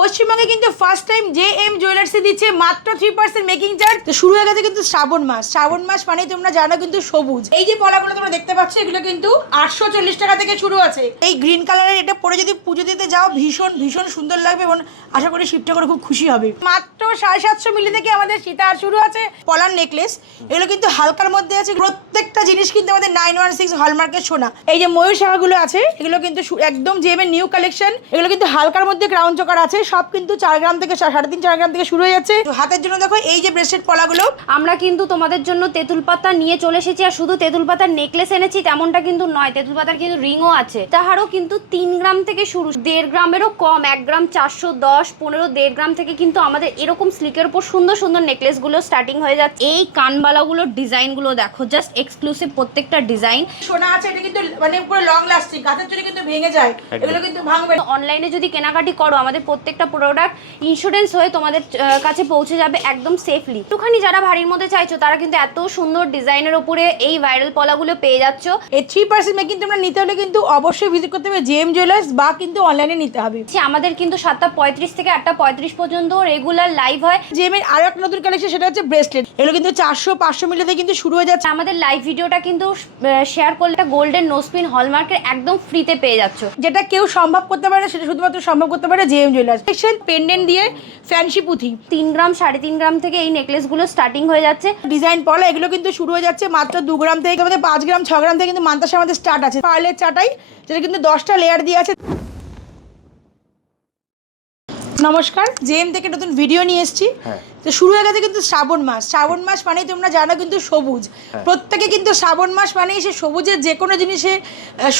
পশ্চিমবঙ্গে কিন্তু first time JM জুয়েলার্সে দিচ্ছে মাত্র 3% মেকিং চার্জ। তো শুরু হয়ে গেছে কিন্তু শ্রাবণ মাস মানেই তোমরা জানো কিন্তু সবুজ। এই যে পলাগুলো তোমরা দেখতে পাচ্ছ এগুলো কিন্তু 840 টাকা থেকে শুরু আছে। এই গ্রিন কালারের এটা পরে যদি পুজো দিতে যাও ভীষণ ভীষণ সুন্দর লাগবে এবং আশা করি শিবটা করে খুব খুশি হবে। মাত্র 750 মিলি থেকে আমাদের সীতাহার শুরু আছে। পলার নেকলেস এগুলো কিন্তু হালকার মধ্যে আছে। প্রত্যেকটা জিনিস কিন্তু আমাদের 916 হলমার্কের সোনা। এই যে ময়ূর শাখাগুলো আছে এগুলো কিন্তু একদম জেএম এর নিউ কালেকশন। এগুলো কিন্তু হালকার মধ্যে ক্রাউন চকার আছে। সব কিন্তু 4 গ্রাম থেকে 3.5-4 গ্রাম থেকে শুরু হয়ে যাচ্ছে। হাতের জন্য দেখো এই যে ব্রেসলেট পলাগুলো আমরা কিন্তু তোমাদের জন্য তেঁতুল পাতা নিয়ে চলে এসেছি। আর শুধু তেঁতুল পাতার নেকলেস এনেছি তেমনটা কিন্তু নয়, তেঁতুল পাতার কিন্তু রিংও আছে। তাহারও কিন্তু 3 গ্রাম থেকে শুরু, 1.5 গ্রামেরও কম, 1 গ্রাম 410, 15, 1.5 গ্রাম থেকে কিন্তু আমাদের এরকম স্লিকের উপর সুন্দর সুন্দর নেকলেসগুলো স্টার্টিং হয়ে যাচ্ছে। এই কানবালাগুলোর ডিজাইনগুলো দেখো, জাস্ট এক্সক্লুসিভ প্রত্যেকটা ডিজাইন। সোনা আছে এটা কিন্তু মানে পুরো লং লাস্টিং, হাতের চুড়ি কিন্তু ভেঙে যায়, এগুলো কিন্তু ভাঙবে না। অনলাইনে যদি কেনাকাটি করো আমাদের প্রত্যেকটা প্রোডাক্ট ইন্স্যুরেন্স হয়ে তোমাদের কাছে পৌঁছে যাবে একদম সেফলি। একটুখানি যারা ভারীর মধ্যে চাইছো তারা কিন্তু এত সুন্দর ডিজাইনের উপরে এই ভাইরাল পলাগুলো পেয়ে যাচ্ছ। এই 3% মেকিং তোমরা নিতে হলে কিন্তু অবশ্যই ভিজিট করতে হবে জেএম জুয়েলার্স বা কিন্তু অনলাইনে নিতে হবে। আমাদের কিন্তু 7:35 থেকে 8:35 পর্যন্ত রেগুলার লাইভ হয়। জেএম এর আরো একটা নতুন কালেকশন সেটা হচ্ছে ব্রেসলেট। এগুলো কিন্তু 400-500 মিলিতে কিন্তু শুরু হয়ে যাচ্ছে। আমাদের লাইভ ভিডিওটা কিন্তু শেয়ার করলে গোল্ডেন নোসপিন হলমার্কের একদম ফ্রিতে পেয়ে যাচ্ছ। যেটা কেউ সম্ভব করতে পারে সেটা শুধুমাত্র সম্ভব করতে পারে জেএম জুয়েলার্স। পেন্ডেন্ট দিয়ে ফ্যান্সি পুঁথি 3 গ্রাম 3.5 গ্রাম থেকে এই নেকলেসগুলো স্টার্টিং হয়ে যাচ্ছে। ডিজাইন পলা এগুলো কিন্তু শুরু হয়ে যাচ্ছে মাত্র 2 গ্রাম থেকে, আমাদের 5 গ্রাম 6 গ্রাম থেকে কিন্তু মান্তাসা আমাদের স্টার্ট আছে। পার্লের চাটাই যেটা কিন্তু 10টা লেয়ার দিয়ে আছে। নমস্কার, জেএম থেকে নতুন ভিডিও নিয়ে এসেছি। তো শুরু হয়ে গেছে কিন্তু শ্রাবণ মাস মানেই তোমরা জানো কিন্তু সবুজ। প্রত্যেকে কিন্তু শ্রাবণ মাস মানেই সে সবুজের যে কোনো জিনিসে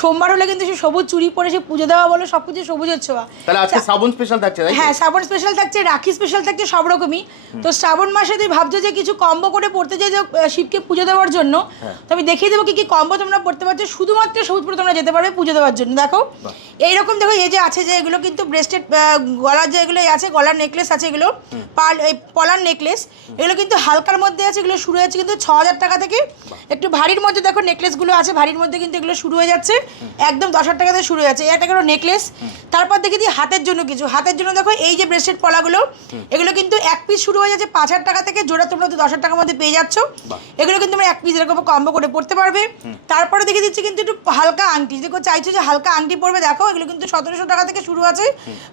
সোমবার হলে কিন্তু সে সবুজ চুড়ি পরে সে পুজো দেওয়া বলো সবকিছু সবুজের ছোঁয়া। তাহলে আজকে শ্রাবণ স্পেশাল থাকছে, তাই? হ্যাঁ, শ্রাবণ স্পেশাল থাকছে, রাখি স্পেশাল থাকছে, সব রকমই। তো শ্রাবণ মাসে তুই ভাবছো যে কিছু কম্বো করে পড়তে চাই শিবকে পুজো দেওয়ার জন্য, তো আমি দেখিয়ে দেবো কি কি কম্বো তোমরা পড়তে পারছো। শুধুমাত্র সবুজপুরে তোমরা যেতে পারবে পুজো দেওয়ার জন্য। দেখো এইরকম দেখো এই যে আছে যে এগুলো কিন্তু ব্রেসলেট গলার যে এগুলো আছে, গলার নেকলেস আছে, এগুলো পলার নেকলেস। এগুলো কিন্তু হালকার মধ্যে আছে। এগুলো শুরু হয়েছে কিন্তু 6000 টাকা থেকে। একটু ভারীর মধ্যে দেখো নেকলেসগুলো আছে, ভারীর মধ্যে কিন্তু এগুলো শুরু হয়ে যাচ্ছে একদম 10,000 টাকা থেকে শুরু হয়ে যাচ্ছে। এটা কোনো নেকলেস। তারপর দেখে দিই হাতের জন্য কিছু। হাতের জন্য দেখো এই যে ব্রেসলেট পলাগুলো এগুলো কিন্তু এক পিস শুরু হয়ে যাচ্ছে 5,000 টাকা থেকে, জোড়া তোমরা 10,000 টাকার মধ্যে পেয়ে যাচ্ছ। এগুলো কিন্তু তোমরা এক পিস এরকম কম্বো করে পড়তে পারবে। তারপরে দেখে দিচ্ছি কিন্তু একটু হালকা আংটি, দেখো চাইছো যে হালকা আংটি পড়বে, দেখো এগুলো কিন্তু 1700 টাকা থেকে শুরু আছে।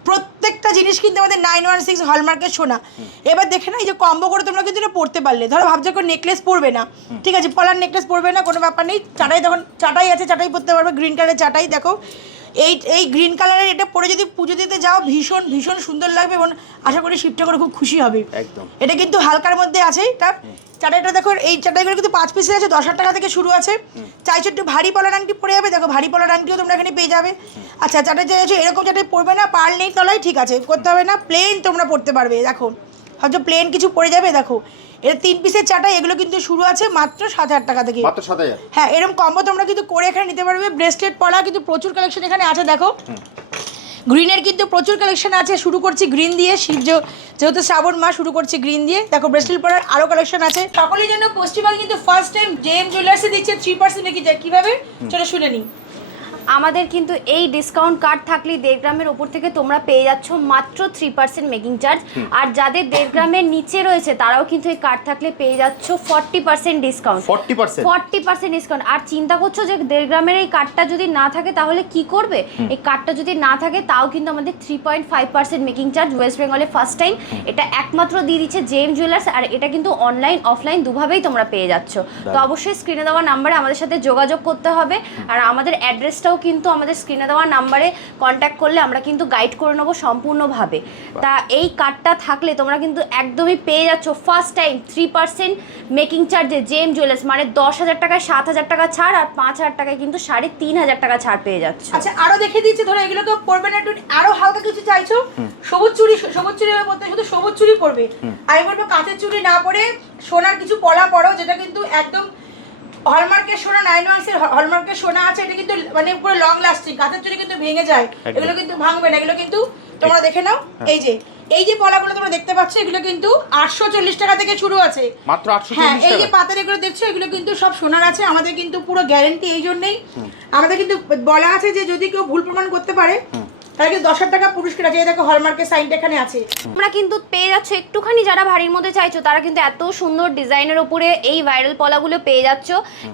প্রত্যেকটা জিনিস কিন্তু আমাদের 916 হলমার্কের সোনা। এবার দেখে না এই যে কম্বো করে তোমরা কিন্তু এটা পড়তে পারলে। ধরো ভাবছো কোনো নেকলেস পরবে না, ঠিক আছে, পলার নেকলেস পরবে না, কোনো ব্যাপার নেই। চাটাই তখন চাটাই আছে, চাটাই পরতে পারবে। গ্রিন কালারের চাটাই দেখো, এই গ্রিন কালারের এটা পরে যদি পুজো দিতে যাও ভীষণ ভীষণ সুন্দর লাগবে এবং আশা করি শিবটা করে খুব খুশি হবে। একদম এটা কিন্তু হালকার মধ্যে আছে। এটা চাটাইটা দেখো, এই চাটাইগুলো কিন্তু 5 পিসের আছে, 10,000 টাকা থেকে শুরু আছে। চাইছো একটু ভারী পলার আংটি পরে যাবে, দেখো ভারী পলার আংটিও তোমরা এখানে পেয়ে যাবে। আচ্ছা, চাটাই চাইছো এরকম চাটাই পরবে না, পার্ল নেই তলায়, ঠিক আছে, করতে হবে না, প্লেন তোমরা পড়তে পারবে। দেখো ভাবছো প্লেন কিছু পড়ে যাবে, দেখো এটা 3 পিসের চাটাই। এগুলো কিন্তু শুরু আছে মাত্র 7,000 টাকা থেকে। মাত্র 7,000? হ্যাঁ, এরকম কম্বো তোমরা কিন্তু করে এখানে নিতে পারবে। ব্রেসলেট পলা কিন্তু প্রচুর কালেকশন এখানে আছে। দেখো গ্রিনের কিন্তু প্রচুর কালেকশন আছে। শুরু করছি গ্রিন দিয়ে, শিব যেহেতু শ্রাবণ মাস শুরু করছি গ্রিন দিয়ে। দেখো ব্রেসলেট পলার আরও কালেকশন আছে। সকলের জন্য পশ্চিমবঙ্গে কিন্তু ফার্স্ট টাইম জেএম জুয়েলার্সে দিচ্ছে 3% নাকি যায়, কীভাবে চলো শুনে নিই। আমাদের কিন্তু এই ডিসকাউন্ট কার্ড থাকলে 1.5 গ্রামের উপর থেকে তোমরা পেয়ে যাচ্ছ মাত্র 3% মেকিং চার্জ। আর যাদের 1.5 গ্রামের নিচে রয়েছে তারাও কিন্তু এই কার্ড থাকলে পেয়ে যাচ্ছ 40% ডিসকাউন্ট। 40% ডিসকাউন্ট। আর চিন্তা করছো যে 1.5 গ্রামের এই কার্ডটা যদি না থাকে তাহলে কি করবে? এই কার্ডটা যদি না থাকে তাও কিন্তু আমাদের 3.5% মেকিং চার্জ ওয়েস্ট বেঙ্গলে ফার্স্ট টাইম এটা একমাত্র দিয়ে দিচ্ছে জেএম জুয়েলার্স। আর এটা কিন্তু অনলাইন অফলাইন দুভাবেই তোমরা পেয়ে যাচ্ছ। তো অবশ্যই স্ক্রিনে দেওয়া নাম্বারে আমাদের সাথে যোগাযোগ করতে হবে। আর আমাদের অ্যাড্রেসটাও কিন্তু আমাদের স্ক্রিনে দেওয়া নাম্বারে কন্ট্যাক্ট করলে আমরা কিন্তু গাইড করে নেবো সম্পূর্ণভাবে। তা এই কার্ডটা থাকলে তোমরা কিন্তু একদমই পেয়ে যাচ্ছ ফার্স্ট টাইম 3% মেকিং চার্জে জেএম জুয়েলার্স, মানে 10,000 টাকায় 7,000 টাকা ছাড় আর 5,000 টাকায় কিন্তু 3,500 টাকা ছাড় পেয়ে যাচ্ছ। আচ্ছা, আরো দেখিয়ে দিচ্ছি। ধরো এগুলো তো পড়বে না, একটু আরো হালকা কিছু চাইছো, সবুজ চুড়ি পড়তে, শুধু সবুজ চুড়ি পড়বে। আমি বলবো কাঁচের চুড়ি না পরে সোনার কিছু পলা পড়ো, যেটা কিন্তু একদম হলমার্কের সোনা, 916 হলমার্কের সোনা আছে। এটা কিন্তু মানে পুরো লং লাস্টিং, কাঁচের চুড়ি কিন্তু ভেঙে যায়, এগুলো কিন্তু ভাঙবে না। এগুলো কিন্তু তোমরা দেখে নাও। এই যে পলাগুলো তোমরা দেখতে পাচ্ছ এগুলো কিন্তু 840 টাকা থেকে শুরু আছে, মাত্র 840 হ্যাঁ, টাকা। এই যে পাতার এগুলো দেখছো এগুলো কিন্তু সব সোনার আছে। আমাদের কিন্তু পুরো গ্যারান্টি এই জন্যই আমাদের কিন্তু বলা আছে যে যদি কেউ ভুল প্রমাণ করতে পারে তাহলে কিন্তু 10,000 টাকা পুরস্কার আছে। এই দেখো হলমার্কের সাইনটা এখানে আছে। তোমরা কিন্তু পেয়ে যাচ্ছ একটুখানি যারা ভারীর মধ্যে চাইছো তারা কিন্তু এত সুন্দর ডিজাইনের ওপরে এই ভাইরাল পলাগুলো পেয়ে যাচ্ছ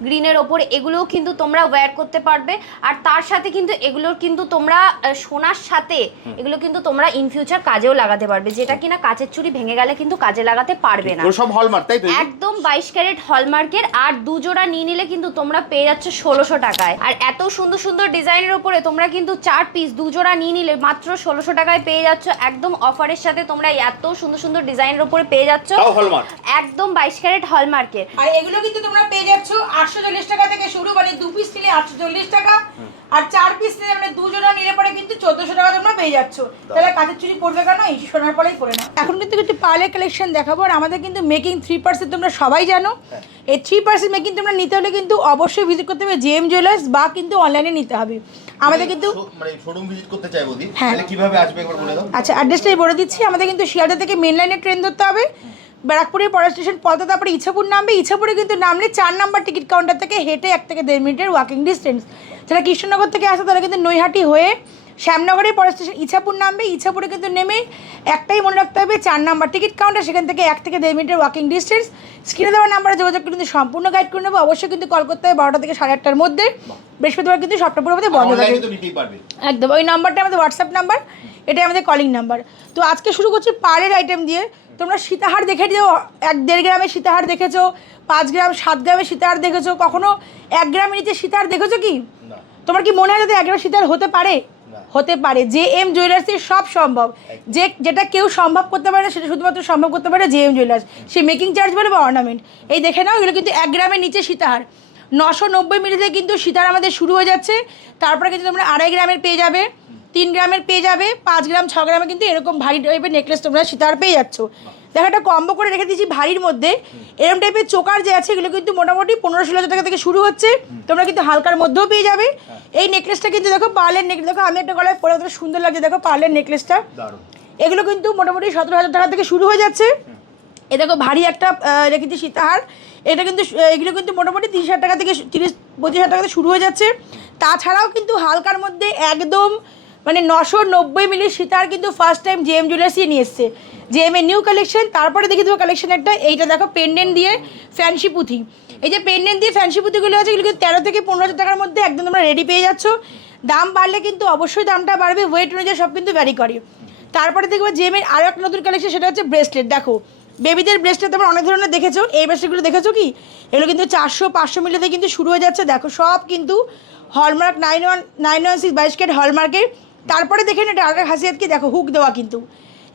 গ্রিনের ওপরে, এগুলোও কিন্তু তোমরা ওয়্যার করতে পারবে। আর তার সাথে কিন্তু এগুলোর কিন্তু তোমরা সোনার সাথে এগুলো কিন্তু তোমরা ইন ফিউচার কাজেও লাগাতে পারবে, যেটা কিনা কাচের চুড়ি ভেঙে গেলে কিন্তু কাজে লাগাতে পারবে না। সব হলমার্ক তাই তো? একদম 22 ক্যারেট হলমার্কের। আর 2 জোড়া নিয়ে নিলে কিন্তু তোমরা পেয়ে যাচ্ছ 1600 টাকায়। আর এত সুন্দর সুন্দর ডিজাইনের উপরে তোমরা কিন্তু 4 পিস 2 জোড়া নিয়ে নিলে মাত্র 1600 টাকায় পেয়ে যাচ্ছ একদম অফারের সাথে। তোমরা এত সুন্দর সুন্দর ডিজাইনের উপরে পেয়ে যাচ্ছ হলমার্ক একদম 22 ক্যারেট হলমার্কের। আর এগুলো কিন্তু তোমরা পেয়ে যাচ্ছ 840 টাকা থেকে শুরু, মানে 2 পিস নিলে 840 টাকা, আর 4 পিস নিলে মানে 2 জোড়া নিলে পরে কিন্তু 1400 টাকা তোমরা পেয়ে যাচ্ছ। তাহলে কাঁচের চুড়ি পড়বে কেন, এই সোনার পরেই পরে না। এখন কিন্তু কিছু পার্লের কালেকশন দেখাবো। আর আমাদের কিন্তু মেকিং 3% তোমরা সবাই জানো। এই 3% মেকিং তোমরা নিতে হলে কিন্তু অবশ্যই ভিজিট করতে হবে জেএম জুয়েলার্স, বা কিন্তু অনলাইনে নিতে হবে। আমাদের কিন্তু মানে শোরুম ভিজিট করতে চাই বদি, হ্যাঁ। তাহলে কিভাবে আসবে একবার বলে দাও। আচ্ছা, অ্যাড্রেসটাই বলে দিচ্ছি। আমাদের কিন্তু শিয়ালদা থেকে মেন লাইনে ট্রেন ধরতে হবে, ব্যারাকপুরের পরের স্টেশন পলতা, তারপরে ইছাপুর নামবে। ইছাপুরে কিন্তু নামলে 4 নাম্বার টিকিট কাউন্টার থেকে হেঁটে 1 থেকে 1.5 মিনিটের ওয়াকিং ডিস্টেন্স। যারা কৃষ্ণনগর থেকে আসে তারা কিন্তু নৈহাটি হয়ে শ্যামনগরের পরের স্টেশন ইছাপুর নামবে। ইছাপুরে কিন্তু নেমে একটাই মনে রাখতে হবে 4 নাম্বার টিকিট কাউন্টার, সেখান থেকে 1 থেকে 1.5 মিনিটের ওয়াকিং ডিস্টেন্স। স্ক্রিনে দেওয়া নাম্বারে যোগাযোগ করে কিন্তু সম্পূর্ণ গাইড করে নেবো। অবশ্যই কিন্তু কল করতে হবে 12টা থেকে 8:30টার মধ্যে। বৃহস্পতিবার কিন্তু সবটা পুরো বন্ধ থাকে একদম। ওই নাম্বারটা আমাদের হোয়াটসঅ্যাপ নাম্বার, এটাই আমাদের কলিং নাম্বার। তো আজকে শুরু করছি পার্লের আইটেম দিয়ে। তোমরা সীতাহার দেখে দিও, 1-1.5 গ্রামের সীতাহার দেখেছো, 5 গ্রাম 7 গ্রামের সীতাহার দেখেছো, কখনো 1 গ্রামের নিচে সীতাহার দেখেছো কি? তোমার কি মনে হয় যদি 1 গ্রাম সীতাহার হতে পারে? হতে পারে। জেএম জুয়েলার্সের সব সম্ভব। যেটা কেউ সম্ভব করতে পারে না সেটা শুধুমাত্র সম্ভব করতে পারে জেএম জুয়েলার্স। সে মেকিং চার্জ বলে বা অর্নামেন্ট। এই দেখে নাও, এগুলো কিন্তু 1 গ্রামের নিচে সীতাহার। 990 মিলিতে কিন্তু সীতাহার আমাদের শুরু হয়ে যাচ্ছে। তারপরে কিন্তু তোমরা 2.5 গ্রামের পেয়ে যাবে, 3 গ্রামের পেয়ে যাবে, 5 গ্রাম 6 গ্রামে কিন্তু এরকম ভারী টাইপের নেকলেস তোমরা সীতাহার পেয়ে যাচ্ছ। দেখো একটা কম্বো করে রেখে দিয়েছি ভারীর মধ্যে। এরকম টাইপের চোকার যে আছে এগুলো কিন্তু মোটামুটি 15-16 টাকা থেকে শুরু হচ্ছে। তোমরা কিন্তু হালকার মধ্যেও পেয়ে যাবে। এই নেকলেসটা কিন্তু দেখো পার্লের নেকলেস, দেখো আমি একটা গলায় পরে কত সুন্দর লাগছে, দেখো পার্লের নেকলেসটা। এগুলো কিন্তু মোটামুটি 17,000 টাকা থেকে শুরু হয়ে যাচ্ছে। এ দেখো ভারী একটা রেখেছি সীতাহার, এটা কিন্তু এগুলো কিন্তু মোটামুটি 30,000 টাকা থেকে 30-25,000 টাকা থেকে শুরু হয়ে যাচ্ছে। তাছাড়াও কিন্তু হালকার মধ্যে একদম মানে 990 মিলির সীতাহার কিন্তু ফার্স্ট টাইম জেএম জুয়েলার্সই নিয়ে এসছে। জেএম এর নিউ কালেকশন। তারপরে দেখে দেবো কালেকশন একটা, এইটা দেখো পেন্ডেন্ট দিয়ে ফ্যান্সি পুঁথি। এই যে পেন্ডেন্ট দিয়ে ফ্যান্সি পুঁথিগুলো আছে এগুলো কিন্তু 13 থেকে 15,000 টাকার মধ্যে একদম তোমরা রেডি পেয়ে যাচ্ছ। দাম বাড়লে কিন্তু অবশ্যই দামটা বাড়বে, ওয়েট অনুযায়ী সব কিন্তু ভ্যারি করে। তারপরে দেখবো জেএম এর আরও একটা নতুন কালেকশন, সেটা হচ্ছে ব্রেসলেট। দেখো বেবিদের ব্রেসলেট তোমরা অনেক ধরনের দেখেছো, এই ব্রেসলেটগুলো দেখেছো কি? এগুলো কিন্তু 400-500 মিলিতে কিন্তু শুরু হয়ে যাচ্ছে। দেখো সব কিন্তু হলমার্ক 9196 22 ক্যারেট হলমার্কের। তারপরে দেখে এটা আরেকটা খাসিয়াত কি, দেখো হুক দেওয়া কিন্তু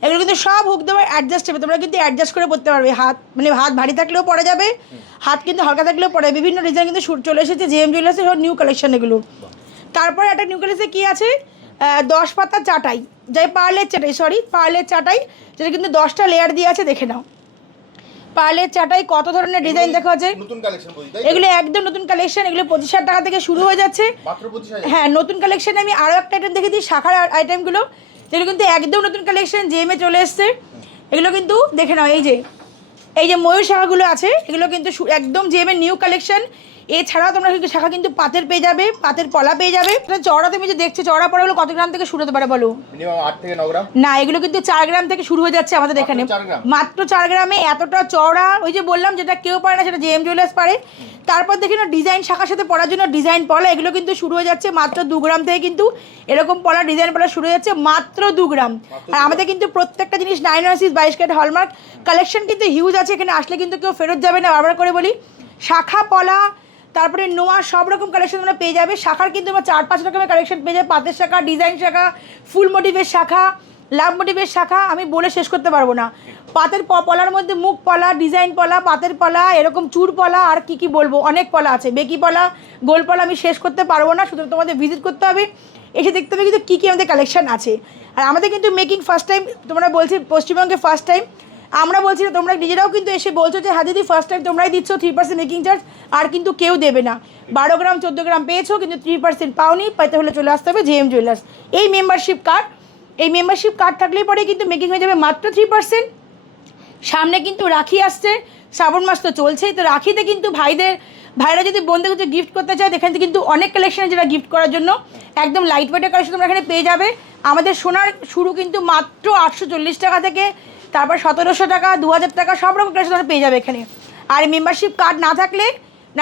এগুলো কিন্তু সব হুক দেওয়া অ্যাডজাস্ট হবে। তোমরা কিন্তু অ্যাডজাস্ট করে পড়তে পারবে। হাত মানে হাত ভারী থাকলেও পরা যাবে, হাত কিন্তু হালকা থাকলেও পরে। বিভিন্ন ডিজাইন কিন্তু চলে এসেছে জেএম জুয়েলার্সের সব নিউ কালেকশন এগুলো। তারপরে একটা নিউ কালেকশনে কী আছে, 10 পাতা চাটাই, যাই পার্লের চাটাই, যেটা কিন্তু 10টা লেয়ার দিয়ে আছে। দেখে নাও পার্লের চাটাই কত ধরনের ডিজাইন দেখা আছে। এগুলো একদম নতুন কালেকশন, এগুলো 25,000 টাকা থেকে শুরু হয়ে যাচ্ছে। হ্যাঁ, নতুন কালেকশনে আমি আরও একটা আইটেম দেখে দিই, শাখার আইটেমগুলো যেগুলো কিন্তু একদম নতুন কালেকশন জেএমে চলে এসছে। এগুলো কিন্তু দেখে নাও, এই যে ময়ূর শাখাগুলো আছে এগুলো কিন্তু একদম জেএমের নিউ কালেকশন। এছাড়াও তোমরা কিন্তু শাখা কিন্তু পাতের পেয়ে যাবে, পাতের পলা পেয়ে যাবে। চওড়া তুমি যে দেখছো, চওড়া পলাগুলো কত গ্রাম থেকে শুরু হতে পারে বলো? মিনিমাম 8 থেকে 9 গ্রাম। না, এগুলো কিন্তু 4 গ্রাম থেকে শুরু হয়ে যাচ্ছে আমাদের এখানে, মাত্র 4 গ্রামে এতটা চওড়া। ওই যে বললাম যেটা কেউ পারে না সেটা জেএম জুয়েলার্স পারে। তারপর দেখে না ডিজাইন শাখার সাথে পরার জন্য ডিজাইন পলা, এগুলো কিন্তু শুরু হয়ে যাচ্ছে মাত্র 2 গ্রাম থেকে। কিন্তু এরকম পলা ডিজাইন পলা শুরু হয়ে যাচ্ছে মাত্র 2 গ্রাম। আর আমাদের কিন্তু প্রত্যেকটা জিনিস 9196 22 ক্যারেট হলমার্ক। কালেকশন কিন্তু হিউজ আছে, এখানে আসলে কিন্তু কেউ ফেরত যাবে না। বারবার করে বলি, শাখা পলা তারপরে নোয়া সব রকম কালেকশন তোমরা পেয়ে যাবে। শাখার কিন্তু আমরা 4-5 রকমের কালেকশন পেয়ে যাবে। পাতের শাখা, ডিজাইন শাখা, ফুল মোটিভের শাখা, লাভ মোটিভের শাখা, আমি বলে শেষ করতে পারবো না। পাতের পলার মধ্যে মুখ পলা, ডিজাইন পলা, পাতের পলা, এরকম চুর পলা, আর কি বলবো, অনেক পলা আছে। বেকি পলা, গোল পলা, আমি শেষ করতে পারবো না। শুধু তোমাদের ভিজিট করতে হবে, এসে দেখতে হবে কিন্তু কী আমাদের কালেকশন আছে। আর আমাদের কিন্তু মেকিং ফার্স্ট টাইম, তোমরা বলছি পশ্চিমবঙ্গে ফার্স্ট টাইম। আমরা বলছি না, তোমরা নিজেরাও কিন্তু এসে বলছো যে হ্যাঁ দিদি ফার্স্ট টাইম তোমরাই দিচ্ছ 3% মেকিং চার্জ, আর কিন্তু কেউ দেবে না। 12 গ্রাম 14 গ্রাম পেয়েছো, কিন্তু 3% পাওনি। পেতে হলে চলে আসতে হবে জেএম জুয়েলার্স। এই মেম্বারশিপ কার্ড থাকলেই পরে কিন্তু মেকিং হয়ে যাবে মাত্র 3%। সামনে কিন্তু রাখি আসছে, শ্রাবণ মাস তো চলছেই, তো রাখিতে কিন্তু ভাইরা যদি বন্ধুকে কিছু গিফট করতে চায় এখান থেকে কিন্তু অনেক কালেকশন যেটা গিফট করার জন্য একদম লাইট ওয়েটের কালেকশন তোমরা এখানে পেয়ে যাবে। আমাদের সোনার শুরু কিন্তু মাত্র 840 টাকা থেকে, তারপর 1700 টাকা, 2000 টাকা, সব রকম কালেকশন তোমরা পেয়ে যাবে এখানে। আর মেম্বারশিপ কার্ড না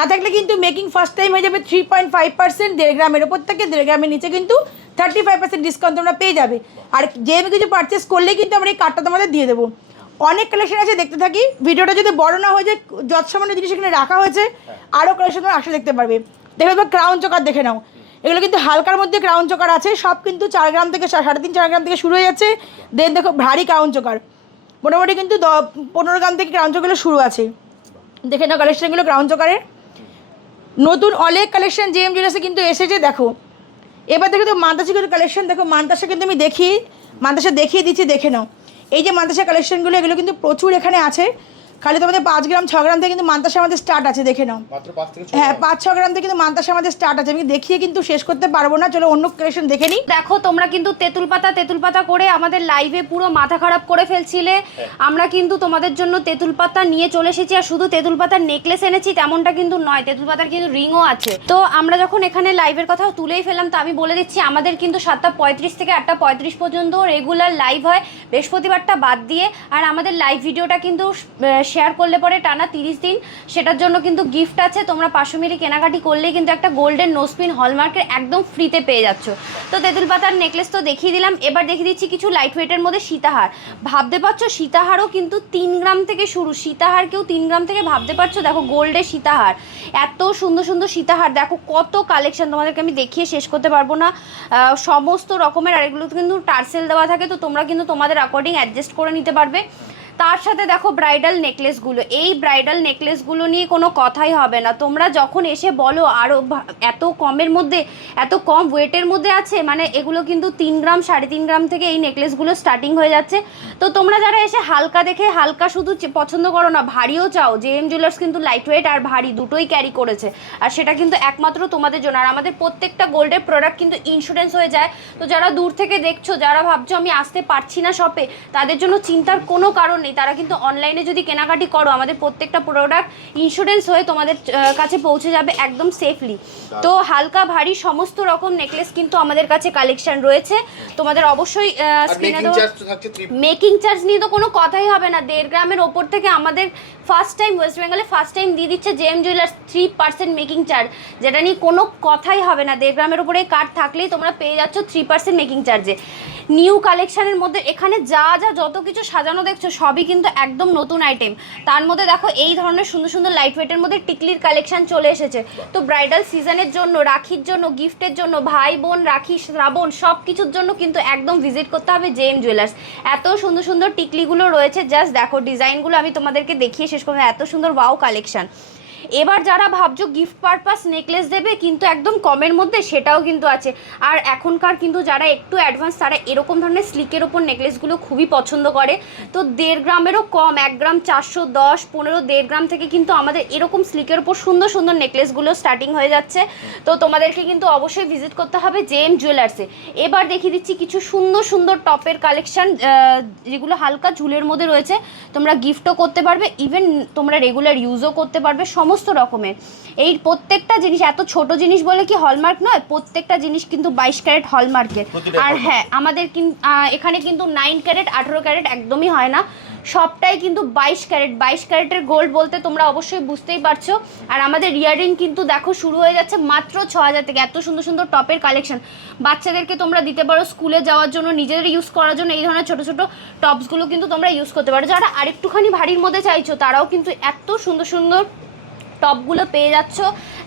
থাকলে কিন্তু মেকিং ফার্স্ট টাইম হয়ে যাবে 3.5%, 1.5 গ্রামের ওপর থেকে 1.5 গ্রামের নিচে কিন্তু 35% ডিসকাউন্ট তোমরা পেয়ে যাবে। আর যে কিছু পারচেস করলেই কিন্তু আমরা এই কার্ডটা তোমাদের দিয়ে দেবো। অনেক কালেকশন আছে, দেখতে থাকি। ভিডিওটা যদি বড় না হয়ে যায়, যত সামান্য জিনিস এখানে রাখা হয়েছে, আরও কালেকশন তোমরা আসলে দেখতে পারবে। দেখে দেবো ক্রাউন চোকার, দেখে নাও, এগুলো কিন্তু হালকার মধ্যে ক্রাউন চোকার আছে, সব কিন্তু 4 গ্রাম থেকে 3.5-4 গ্রাম থেকে শুরু হয়ে যাচ্ছে। দেন দেখো ভারী ক্রাউন চোকার, মোটামুটি কিন্তু 15 গ্রাম থেকে ক্রাউন চোকারগুলো শুরু আছে। দেখে নাও কালেকশনগুলো ক্রাউন চোকারের নতুন অনেক কালেকশন জেএম জুয়েলার্সে কিন্তু এসেছে। দেখো এবার দেখো তো মান্তাসার কালেকশন, দেখো মান্তাসা কিন্তু আমি দেখিয়ে দিচ্ছি, দেখে নাও। এই যে মান্তাসা কালেকশনগুলো, এগুলো কিন্তু প্রচুর এখানে আছে। খালি তোমাদের 5 গ্রাম 6 গ্রাম থেকে কিন্তু মান্তাসা আমাদের স্টার্ট আছে, দেখে নাও। হ্যাঁ 5-6 গ্রাম থেকে কিন্তু মান্তাসা আমাদের স্টার্ট আছে। আমি দেখিয়ে কিন্তু শেষ করতে পারবো না, চলো অন্য কালেকশন দেখে নিই। দেখো তোমরা কিন্তু তেঁতুল পাতা করে আমাদের লাইভে পুরো মাথা খারাপ করে ফেলছিলে। আমরা কিন্তু তোমাদের জন্য তেঁতুল পাতা নিয়ে চলে এসেছি, আর শুধু তেঁতুল পাতার নেকলেস এনেছি তেমনটা কিন্তু নয়, তেঁতুল পাতার কিন্তু রিংও আছে। তো আমরা যখন এখানে লাইভের কথা তুলেই ফেললাম, তো আমি বলে দিচ্ছি আমাদের কিন্তু 7:35 থেকে 8:35 পর্যন্ত রেগুলার লাইভ হয়, বৃহস্পতিবারটা বাদ দিয়ে। আর আমাদের লাইভ ভিডিওটা কিন্তু শেয়ার করলে পরে টানা 30 দিন, সেটার জন্য কিন্তু গিফট আছে। তোমরা 500 মিলি কেনাকাটি করলেই কিন্তু একটা গোল্ডেন নোসপিন হলমার্কের একদম ফ্রিতে পেয়ে যাচ্ছ। তো তেঁতুল পাতার নেকলেস তো দেখিয়ে দিলাম, এবার দেখিয়ে দিচ্ছি কিছু লাইট ওয়েটের মধ্যে সীতাহার। ভাবতে পারছো সীতাহারও কিন্তু 3 গ্রাম থেকে শুরু, সীতাহারকেও 3 গ্রাম থেকে ভাবতে পারছো। দেখো গোল্ডের সীতাহার, এত সুন্দর সুন্দর সীতাহার, দেখো কত কালেকশন, তোমাদেরকে আমি দেখিয়ে শেষ করতে পারবো না সমস্ত রকমের। আর এগুলো কিন্তু টার্সেল দেওয়া থাকে, তো তোমরা কিন্তু তোমাদের অ্যাকর্ডিং অ্যাডজাস্ট করে নিতে পারবে। তার সাথে দেখো ব্রাইডাল নেকলেসগুলো, এই ব্রাইডাল নেকলেসগুলো নিয়ে কোনো কথাই হবে না। তোমরা যখন এসে বলো আরও এত কমের মধ্যে, এত কম ওয়েটের মধ্যে আছে, মানে এগুলো কিন্তু 3 গ্রাম 3.5 গ্রাম থেকে এই নেকলেসগুলো স্টার্টিং হয়ে যাচ্ছে। তো তোমরা যারা এসে হালকা দেখে হালকা শুধু পছন্দ করো না, ভারীও চাও, জেএম জুয়েলার্স কিন্তু লাইট ওয়েট আর ভারী দুটোই ক্যারি করেছে, আর সেটা কিন্তু একমাত্র তোমাদের জন্য। আর আমাদের প্রত্যেকটা গোল্ডের প্রোডাক্ট কিন্তু ইন্স্যুরেন্স হয়ে যায়। তো যারা দূর থেকে দেখছো, যারা ভাবছো আমি আসতে পারছি না শপে, তাদের জন্য চিন্তার কোনো কারণ নেই। তারা কিন্তু অনলাইনে যদি কেনাকাটি করো, আমাদের প্রত্যেকটা প্রোডাক্ট ইন্স্যুরেন্স হয়ে তোমাদের কাছে পৌঁছে যাবে একদম সেফলি। তো হালকা ভারী সমস্ত রকম নেকলেস কিন্তু আমাদের কাছে কালেকশন রয়েছে। তোমাদের অবশ্যই স্ক্রিনে দেওয়া মেকিং চার্জ নিয়ে তো কোনো কথাই হবে না। 1.5 গ্রামের ওপর থেকে আমাদের ফার্স্ট টাইম ওয়েস্ট বেঙ্গলে ফার্স্ট টাইম দিয়ে দিচ্ছে জেএম জুয়েলার্স 3% মেকিং চার্জ, যেটা নিয়ে কোনো কথাই হবে না। 1.5 গ্রামের উপরে কার্ড থাকলেই তোমরা পেয়ে যাচ্ছ 3% মেকিং চার্জে। নিউ কালেকশনের মধ্যে এখানে যা যত কিছু সাজানো দেখছো সবই কিন্তু একদম নতুন আইটেম। তার মধ্যে দেখো এই ধরনের সুন্দর সুন্দর লাইট ওয়েটের মধ্যে টিকলির কালেকশন চলে এসেছে। তো ব্রাইডাল সিজনের জন্য, রাখির জন্য, গিফটের জন্য, ভাই বোন রাখি, শ্রাবণ, সব কিছুর জন্য কিন্তু একদম ভিজিট করতে হবে জেএম জুয়েলার্স। এত সুন্দর সুন্দর টিকলিগুলো রয়েছে, জাস্ট দেখো ডিজাইনগুলো আমি তোমাদেরকে দেখিয়ে শেষ করবো, এত সুন্দর ওয়াও কালেকশন। এবার যারা ভাবছো গিফট পারপাস নেকলেস দেবে কিন্তু একদম কমের মধ্যে, সেটাও কিন্তু আছে। আর এখনকার কিন্তু যারা একটু অ্যাডভান্স, তারা এরকম ধরনের স্লিকের ওপর নেকলেসগুলো খুবই পছন্দ করে। তো 1.5 গ্রামেরও কম, 1 গ্রাম 410, 15, 1.5 গ্রাম থেকে কিন্তু আমাদের এরকম স্লিকের ওপর সুন্দর সুন্দর নেকলেসগুলো স্টার্টিং হয়ে যাচ্ছে। তো তোমাদেরকে কিন্তু অবশ্যই ভিজিট করতে হবে জেএম জুয়েলার্সে। এবার দেখিয়ে দিচ্ছি কিছু সুন্দর সুন্দর টপের কালেকশন, যেগুলো হালকা ঝুলের মধ্যে রয়েছে। তোমরা গিফটও করতে পারবে, ইভেন তোমরা রেগুলার ইউজও করতে পারবে, সমস্ত রকমের। এই প্রত্যেকটা জিনিস, এত ছোট জিনিস বলে কি হলমার্ক নয়, প্রত্যেকটা জিনিস কিন্তু 22 ক্যারেট হলমার্কের। আর হ্যাঁ, আমাদের এখানে কিন্তু 9 ক্যারেট 18 ক্যারেট একদমই হয় না, সবটাই কিন্তু 22 ক্যারেট। 22 ক্যারেটের গোল্ড বলতে তোমরা অবশ্যই বুঝতেই পারছো। আর আমাদের ইয়াররিং কিন্তু দেখো শুরু হয়ে যাচ্ছে মাত্র 6000 থেকে। এত সুন্দর সুন্দর টপের কালেকশন, বাচ্চাদেরকে তোমরা দিতে পারো স্কুলে যাওয়ার জন্য, নিজেদের ইউজ করার জন্য। এই ধরনের ছোটো ছোটো টপসগুলো কিন্তু তোমরা ইউজ করতে পারো। যারা আরেকটুখানি ভারীর মধ্যে চাইছো, তারাও কিন্তু এত সুন্দর সুন্দর টপগুলো পেয়ে যাচ্ছ।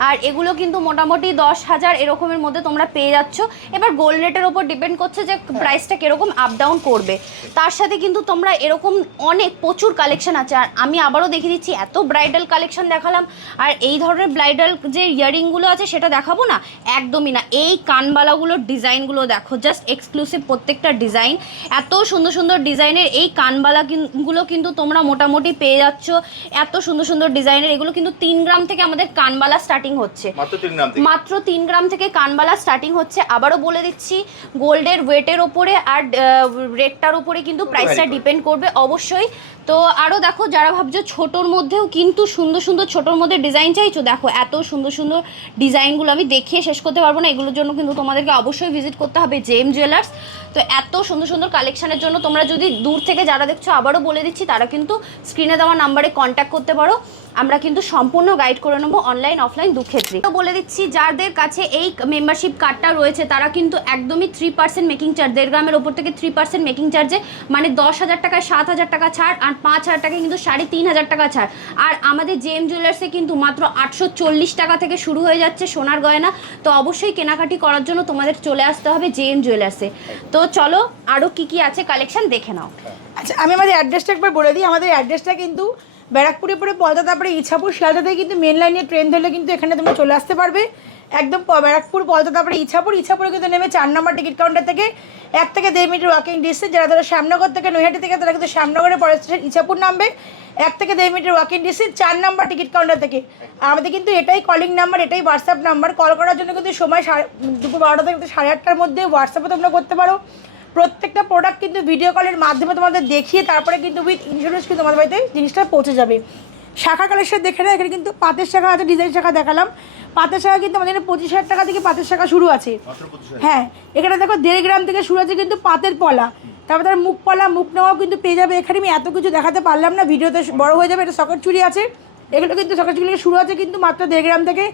আর এগুলো কিন্তু মোটামুটি 10,000 এরকমের মধ্যে তোমরা পেয়ে যাচ্ছ। এবার গোল্ড রেটের ওপর ডিপেন্ড করছে যে প্রাইসটা কীরকম আপ ডাউন করবে। তার সাথে কিন্তু তোমরা এরকম অনেক প্রচুর কালেকশন আছে। আর আমি আবারও দেখিয়ে দিচ্ছি, এত ব্রাইডাল কালেকশন দেখালাম, আর এই ধরনের ব্রাইডাল যে ইয়াররিংগুলো আছে সেটা দেখাবো না, একদমই না। এই কানবালাগুলোর ডিজাইনগুলো দেখো, জাস্ট এক্সক্লুসিভ প্রত্যেকটা ডিজাইন, এত সুন্দর সুন্দর ডিজাইনের এই কানবালাগুলো কিন্তু তোমরা মোটামুটি পেয়ে যাচ্ছ। এত সুন্দর সুন্দর ডিজাইনের, এগুলো কিন্তু 3 গ্রাম থেকে আমাদের কানবালা স্টার্টিং হচ্ছে, মাত্র 3 গ্রাম থেকে। মাত্র 3 গ্রাম থেকে কানবালা স্টার্টিং হচ্ছে। আবারও বলে দিচ্ছি, গোল্ডের ওয়েটের ওপরে আর রেটটার উপরে কিন্তু প্রাইসটা ডিপেন্ড করবে অবশ্যই। তো আরও দেখো, যারা ভাবছো ছোটোর মধ্যেও কিন্তু সুন্দর সুন্দর ছোটোর মধ্যে ডিজাইন চাইছো, দেখো এত সুন্দর সুন্দর ডিজাইনগুলো আমি দেখিয়ে শেষ করতে পারবো না। এগুলোর জন্য কিন্তু তোমাদেরকে অবশ্যই ভিজিট করতে হবে জেম জুয়েলার্স। তো এত সুন্দর সুন্দর কালেকশনের জন্য তোমরা যদি দূর থেকে যারা দেখছো, আবারও বলে দিচ্ছি, তারা কিন্তু স্ক্রিনে দেওয়া নাম্বারে কন্ট্যাক্ট করতে পারো। আমরা কিন্তু সম্পূর্ণ গাইড করে নেবো অনলাইন অফলাইন দু ক্ষেত্রে। তো বলে দিচ্ছি, যাদের কাছে এই মেম্বারশিপ কার্ডটা রয়েছে তারা কিন্তু একদমই 3% মেকিং চার্জ, 1.5 গ্রামের ওপর থেকে 3% মেকিং চার্জে, মানে 10,000 টাকায় 7,000 টাকা ছাড়, আর 5,000 টাকায় কিন্তু 3,500 টাকা ছাড়। আর আমাদের জেম জুয়েলার্সে কিন্তু মাত্র 840 টাকা থেকে শুরু হয়ে যাচ্ছে সোনার গয়না। তো অবশ্যই কেনাকাটি করার জন্য তোমাদের চলে আসতে হবে জেম জুয়েলার্সে। তো চলো আরও কি আছে কালেকশন দেখে নাও। আচ্ছা, আমি আমাদের অ্যাড্রেসটা একবার বলে দিই। আমাদের অ্যাড্রেসটা কিন্তু ব্যারাকপুরে পরে পলতা, তারপরে ইছাপুর, শিয়ালদা থেকে কিন্তু মেন লাইনে ট্রেন ধরলে কিন্তু এখানে তোমরা চলে আসতে পারবে। একদম ব্যারাকপুর, পলতা, তারপরে ইছাপুরে কিন্তু নেমে 4 নম্বর টিকিট কাউন্টার থেকে 1 থেকে 1.5 মিনিট ওয়াকিং ডিস্টেন্স। যারা ধরো শ্যামনগর থেকে, নৈহাটি থেকে, তারা কিন্তু শ্যামনগরের পরের স্টেশন ইছাপুর নামবে, 1 থেকে 1.5 মিনিটের ওয়াকিং ডিস্টেন্স 4 নম্বর টিকিট কাউন্টার থেকে। আর আমাদের কিন্তু এটাই কলিং নাম্বার, এটাই হোয়াটসঅ্যাপ নাম্বার। কল করার জন্য কিন্তু সময় দুপুর 12টা থেকে 8:30টার মধ্যে হোয়াটসঅ্যাপে তোমরা করতে পারো। প্রত্যেকটা প্রোডাক্ট কিন্তু ভিডিও কলের মাধ্যমে তোমাদের দেখিয়ে তারপরে কিন্তু উইথ ইন্স্যুরেন্স কিন্তু তোমাদের বাড়িতে জিনিসটা পৌঁছে যাবে। শাখা কালেকশন দেখে না, এখানে কিন্তু পাতের শাখা আছে, ডিজাইন শাখা দেখালাম। পাতের শাখা কিন্তু আমাদের 25,000 টাকা থেকে পাতের শাখা শুরু আছে। হ্যাঁ, এখানে দেখো 1.5 গ্রাম থেকে শুরু আছে কিন্তু পাতের পলা, তারপর তার মুখ পলা, মুখ নেওয়াও কিন্তু পেয়ে যাবে। এখানে আমি এত কিছু দেখাতে পারলাম না, ভিডিওতে বড় হয়ে যাবে। এটা সকেট চুড়ি আছে, এগুলো কিন্তু সকেট চুড়ি শুরু আছে কিন্তু মাত্র 1.5 গ্রাম থেকে।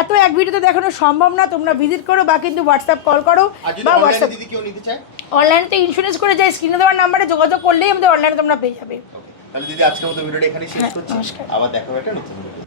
এত এক ভিডিওতে দেখানো সম্ভব না, তোমরা ভিজিট করো বা কিন্তু হোয়াটসঅ্যাপ কল করো বা হোয়াটসঅ্যাপ। দিদি কেউ নিতে চায়, অনলাইনে তো ইন্স্যুরেন্স করে যায়, স্ক্রিনে দেওয়ার নাম্বারে যোগাযোগ করলেই আমাদের অনলাইনে তোমরা পেয়ে যাবে। তাহলে দিদি আজকের মতো ভিডিওটা এখানেই শেষ করছি। আবার দেখা হবে একটা নতুন ভিডিও।